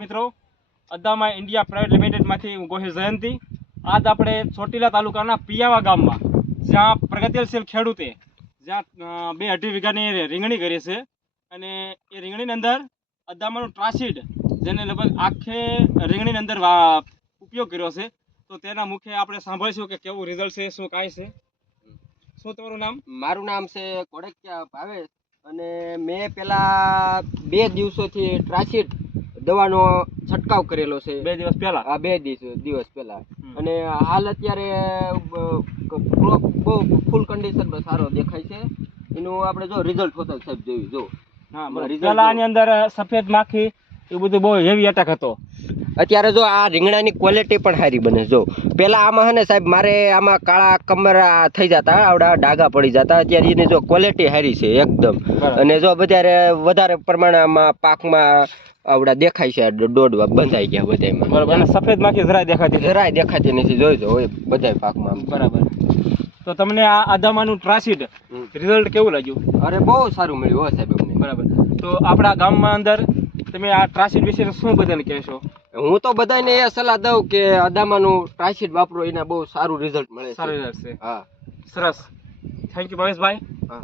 મિત્રો, Adama India private લિમિટેડમાંથી હું ગોહિલ જયંતિ. આજ આપણે ચોટીલા તાલુકાના પિયાવા ગામમાં, જ્યાં પ્રગતિશીલ ખેડૂતે જ્યાં બે અઢી વીઘાની રીંગણી કરી છે. અને એ રીંગણીની અંદર અદામાનું ટ્રાસીડ જેને લગભગ આખે રીંગણીની અંદર ઉપયોગ કર્યો છે. તો તેના મુખે આપણે સાંભળીશું કે કેવું રિઝલ્ટ છે, શું કાંઈ છે. શું તમારું નામ? મારું નામ છે કોડકિયા ભાવેશ. અને મેં પેલા બે દિવસોથી ટ્રાસિડ દવાનો છંટકાવ કરેલો છે. બે દિવસ પહેલા? આ બે દિવસ દિવસ પહેલા. અને હાલ અત્યારે ક્રોપ બહુ ફૂલ કન્ડિશનમાં સારો દેખાય છે. એનું આપણે જો રિઝલ્ટ હોતા સાહેબ જોયું જો. આની અંદર સફેદ માખી એ બધું બહુ હેવી અટેક હતો. અત્યારે જો આ રીંગણાની ક્વોલિટી પણ સારી બને જો. પહેલાં આમાં હે ને સાહેબ મારે આમાં કાળા કમરા થઈ જતા આવડા ડાઘા પડી જતા. અત્યારે એની જો ક્વોલિટી સારી છે એકદમ. અને જો અત્યારે વધારે પ્રમાણમાં પાકમાં આવડા દેખાય છે દોડવા બંધાઈ ગયા બધાયમાં. બરાબર અને સફેદ માખી જરાય દેખાતી જરાય દેખાતી નથી જોઈ જો હોય બધાય પાકમાં બરાબર. તો તમને આ આદામાનું ટ્રાસિડ. રિઝલ્ટ કેવું લાગ્યું? અરે બહુ સારું મળ્યું હો સાહેબ અમને. બરાબર. તો આપણા ગામમાં અંદર તમે આ ટ્રાસિડ વિશે શું બધાને કહેશો? હું તો બધાને એ સલાહ દઉં કે અદામાનું ટ્રાઇસિડ વાપરો એને બહુ સારું રિઝલ્ટ મળે સારું રિઝલ્ટ છે. હા. સરસ. થેન્ક યુ ભાવેશભાઈ હા.